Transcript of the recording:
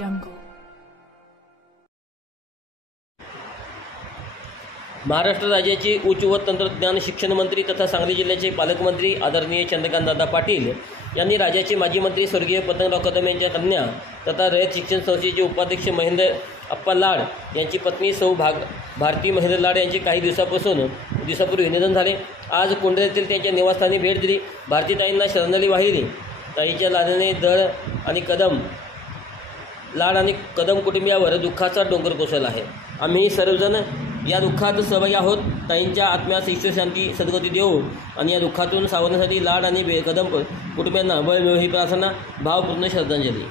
jungle. Maharashtra राज्याचे उच्च व तंत्रज्ञान शिक्षण मंत्री तथा सांगली जिल्ह्याचे पालकमंत्री आदरणीय चंद्रकांतदादा पाटील यांनी राज्याचे माजी मंत्री स्वर्गीय पतंगराव कदम यांच्या कन्या तथा रयत शिक्षण संस्थेचे उपाध्यक्ष महेंद्र अप्पा लाड यांची पत्नी सौ भारती महेंद्र लाड यांचे काही दिवसापूर्वी निधन झाले। आज कोंढरे येथील त्यांच्या निवासस्थानी भेट दिली। भारतीताईंना श्रद्धांजली वाहिली। ताईच्या लाडने दळ आणि कदम लाड आणि कदम कुटुंबियावर दुःखाचा डोंगर कोसळला आहे। आम्ही सर्वजण या दुःखात सहभागी आहोत। ताईंच्या आत्म्यास ईश्वर शांती सद्गती देवो आणि या दुःखातून सावरण्यासाठी लाड आणि कदम कुटुंबियांना बळ मिळो ही प्रार्थना, भावपूर्ण श्रद्धांजली।